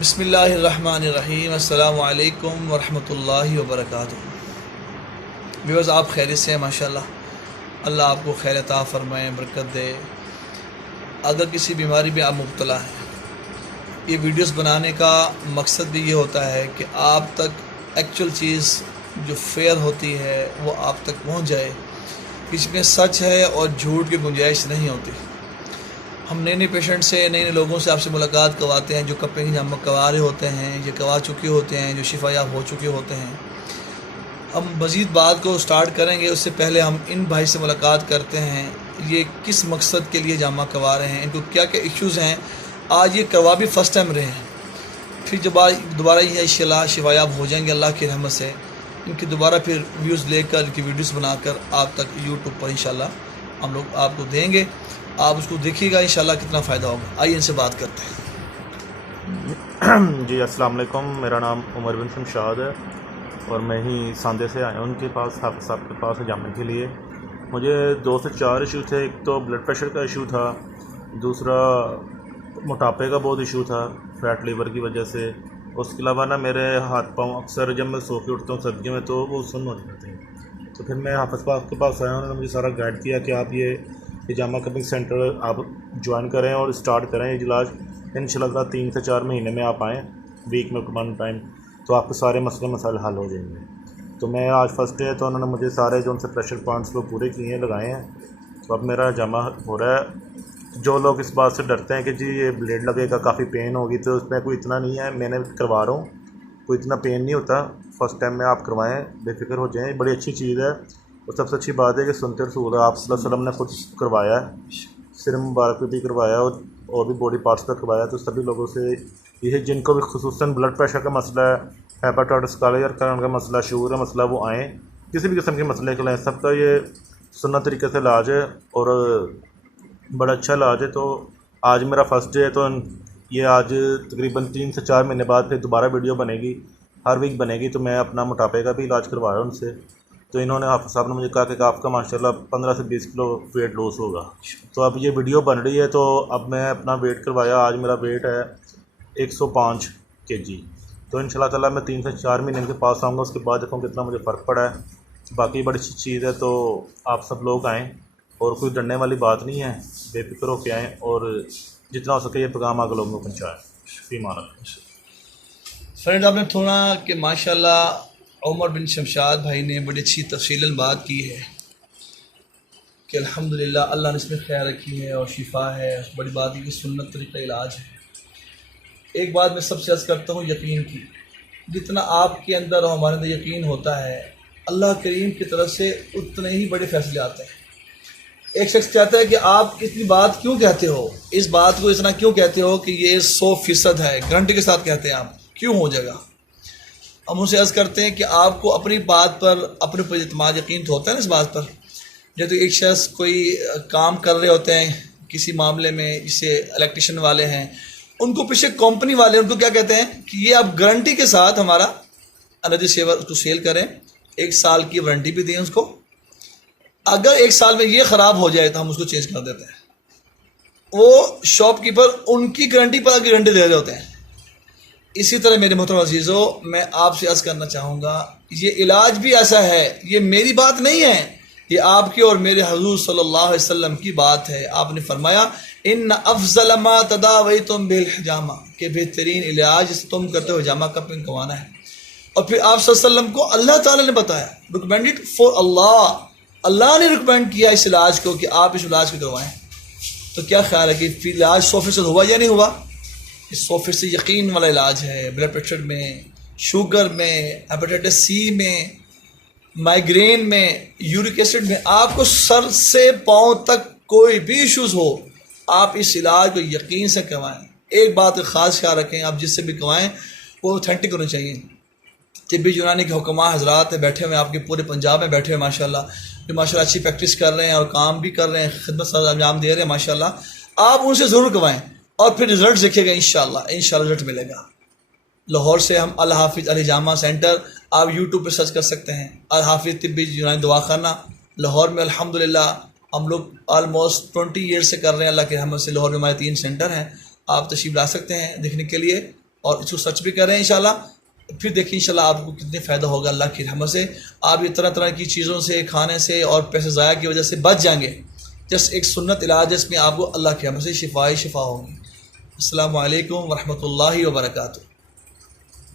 बिस्मिल्लाहिर्रहमानिर्रहीम अस्सलामु अलैकुम वरहमतुल्लाहि वबरकातुहू। व्यूअर्स, आप खैरियत से हैं? माशाल्लाह। अल्लाह आपको खैर अता फ़रमाए, बरकत दे। अगर किसी बीमारी में आप मुब्तला हैं, ये वीडियोस बनाने का मकसद भी ये होता है कि आप तक एक्चुअल चीज़ जो फेयर होती है वो आप तक पहुंच जाए, इसमें सच है और झूठ की गुंजाइश नहीं होती। हम नए नए पेशेंट से, नए नए लोगों से आपसे मुलाकात करवाते हैं, जो कपड़े की जाम कवा रहे होते हैं, जो कवा चुके होते हैं, जो शिफायाब हो चुके होते हैं। हम मज़ीद बात को स्टार्ट करेंगे, उससे पहले हम इन भाई से मुलाकात करते हैं, ये किस मकसद के लिए जामा करवा रहे हैं, इनको क्या क्या इश्यूज़ हैं। आज ये करवा भी फ़र्स्ट टाइम रहे हैं, फिर जब दोबारा ये इंशाल्लाह शिफायाब हो जाएंगे अल्लाह की रहमत से। इनकी दोबारा फिर व्यूज़ लेकर, इनकी वीडियोस बनाकर आप तक यूट्यूब पर इंशाल्लाह हम लोग आपको देंगे। आप उसको देखिएगा, इंशाल्लाह कितना फ़ायदा होगा। आइए इनसे बात करते हैं। जी अस्सलाम वालेकुम, मेरा नाम उमर बिन शमशाद है और मैं ही सांदे से आया हूँ उनके पास, हाफ़िज़ साहब के पास जाने के लिए। मुझे 2 से 4 इशू थे। एक तो ब्लड प्रेशर का इशू था, दूसरा मोटापे का बहुत इशू था फैट लीवर की वजह से। उसके अलावा ना मेरे हाथ पाँव अक्सर जब मैं सो के उठता हूँ सर्दियों में तो वो सुन्न हो जाते हैं। तो फिर मैं हाफ़िज़ साहब के पास आया, उन्होंने मुझे सारा गाइड किया कि आप ये हिजामा कपिंग सेंटर आप ज्वाइन करें और स्टार्ट करें ये इलाज। इंशाल्लाह 3 से 4 महीने में आप आएँ, वीक में 1 टाइम, तो आपके सारे मसले मसाइल हल हो जाएंगे। तो मैं आज फर्स्ट डे है, तो उन्होंने मुझे सारे जो उनसे प्रेशर पॉइंट्स वो पूरे किए हैं, लगाए हैं। तो अब मेरा हिजामा हो रहा है। जो लोग इस बात से डरते हैं कि जी ये ब्लेड लगेगा, काफ़ी पेन होगी, तो उसमें कोई इतना नहीं है। मैंने करवा रहा हूँ, कोई इतना पेन नहीं होता। फर्स्ट टाइम में आप करवाएँ, बेफिक्र हो जाएँ, बड़ी अच्छी चीज़ है। और सबसे अच्छी बात है कि सुनते रसूल आप सल्लल्लाहु अलैहि वसल्लम ने खुद करवाया है, सिर मुबारक पे भी करवाया और भी बॉडी पार्ट्स पर करवाया। तो सभी लोगों से ये है जिनको भी खुसूसन ब्लड प्रेशर का मसला है, हेपाटाइटिस कालियर का मसला, शुगर का मसला, वो आएँ, किसी भी किस्म के मसले के लिए सबका ये सुन्नत तरीके से इलाज है और बड़ा अच्छा इलाज है। तो आज मेरा फर्स्ट डे है, तो ये आज तकरीबन 3 से 4 महीने बाद फिर दोबारा वीडियो बनेगी, हर वीक बनेगी। तो मैं अपना मोटापे का भी इलाज करवा रहा हूँ उनसे। तो इन्होंने हाफ़िज़ साहब ने मुझे कहा कि आपका माशाल्लाह 15 से 20 किलो वेट लॉस होगा। तो अब ये वीडियो बन रही है, तो अब मैं अपना वेट करवाया। आज मेरा वेट है 105 kg। तो इंशाल्लाह ताला मैं 3 से 4 महीने के पास आऊँगा, उसके बाद देखूँ कितना मुझे फ़र्क पड़ा है। बाकी बड़ी अच्छी चीज़ है, तो आप सब लोग आएँ और कोई डरने वाली बात नहीं है, बेफिक्र होकर आएँ और जितना हो सके ये पैगाम आगे लोगों को पहुँचाएँ। फ़ीमान फ्रेंड, आपने थोड़ा कि माशाल्लाह उमर बिन शमशाद भाई ने बड़ी अच्छी तफसीलन बात की है कि अल्हम्दुलिल्लाह अल्लाह ने इसमें ख्याल रखी है और शिफा है। बड़ी बात है कि सुन्नत तरीका इलाज है। एक बात मैं सबसे अर्ज़ करता हूँ, यकीन की, जितना आपके अंदर और हमारे अंदर यकीन होता है, अल्लाह करीम की तरफ से उतने ही बड़े फैसले आते हैं। एक शख्स कहता है कि आप इतनी बात क्यों कहते हो, इस बात को इतना क्यों कहते हो कि ये 100% है, गारंटी के साथ कहते हैं, आप क्यों हो जाएगा। हम उनसे अर्ज़ करते हैं कि आपको अपनी बात पर, अपने पर इत्मीनान यकीन तो होता है ना इस बात पर। जब तो एक शख्स कोई काम कर रहे होते हैं किसी मामले में, जिससे इलेक्ट्रिशियन वाले हैं, उनको पीछे कंपनी वाले उनको क्या कहते हैं कि ये आप गारंटी के साथ हमारा एनर्जी सेवर उसको सेल करें, 1 साल की वारंटी भी दें उसको। अगर 1 साल में ये ख़राब हो जाए तो हम उसको चेंज कर देते हैं। वो शॉपकीपर उनकी गारंटी पर आगे गारंटी दे रहे होते हैं। इसी तरह मेरे मोहतरम अज़ीज़ों, मैं आपसे अर्ज़ करना चाहूँगा, ये इलाज भी ऐसा है, ये मेरी बात नहीं है, ये आपके और मेरे हुज़ूर सल्लल्लाहु अलैहि वसल्लम की बात है। आपने फरमाया इन्न अफ़ज़ल मा तदावैतुम बिल हिजामा, के बेहतरीन इलाज तुम करते हो हिजामा कपिंग करवाना है। और फिर आप सल्लल्लाहु अलैहि वसल्लम को अल्लाह ताला ने बताया, रिकमेंडेड फॉर अल्लाह, अल्लाह ने रिकमेंड किया इस इलाज को कि आप इस इलाज को करवाएँ। तो क्या ख्याल है कि इलाज 100% हुआ या नहीं हुआ? 100% यकीन वाला इलाज है। ब्लड प्रेशर में, शुगर में, हेपेटाइटिस सी में, माइग्रेन में, यूरिक एसिड में, आपको सर से पाँव तक कोई भी इश्यूज़ हो, आप इस इलाज को यकीन से करवाएं। एक बात का ख़ास ख्याल रखें, आप जिससे भी करवाएं वो ऑथेंटिक होने चाहिए। तिब्बी यूनानी के हुक्मा हज़रात बैठे हुए आपके पूरे पंजाब में बैठे हुए माशाल्लाह, जो माशाल्लाह अच्छी प्रैक्टिस कर रहे हैं और काम भी कर रहे हैं, खिदमत अंजाम दे रहे हैं माशाल्लाह। आप उनसे ज़रूर करवाएं और फिर रिज़ल्ट देखिएगा, इंशाल्लाह रिज़ल्ट मिलेगा। लाहौर से हम अल हाफिज़ अल हिजामा सेंटर, आप यूट्यूब पे सर्च कर सकते हैं, अल हाफिज़ तिब्बी यूनानी दवाखाना लाहौर में। अल्हम्दुलिल्लाह हम लोग ऑलमोस्ट 20 ईयर से कर रहे हैं, अल्लाह के रहमत से। लाहौर में हमारे 3 सेंटर हैं, आप तशरीफ़ ला सकते हैं देखने के लिए। और इसको सर्च भी करें इंशाल्लाह। फिर देखिए इंशाल्लाह आपको कितने फ़ायदा होगा अल्लाह की रहमत से। आप ये तरह तरह की चीज़ों से, खाने से और पैसे ज़ाया की वजह से बच जाएंगे। जस्ट एक सुन्नत इलाज जिसमें आपको अल्लाह की रहमत से शिफा होगी। अस्सलामु अलैकुम वरहमतुल्लाहि वबरकातुहू।